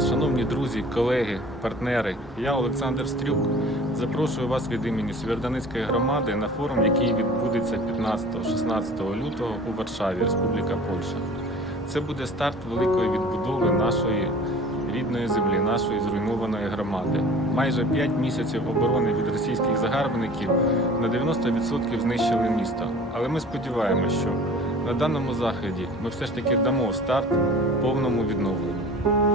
Шановні друзі, колеги, партнери, я Олександр Стрюк. Запрошую вас від імені Сєвєродонецької громади на форум, який відбудеться 15-16 лютого у Варшаві, Республіка Польща. Це буде старт великої відбудови нашої рідної землі, нашої зруйнованої громади. Майже 5 місяців оборони від російських загарбників на 90% знищили місто. Але ми сподіваємося, що на даному заході ми все ж таки дамо старт повному відновленню.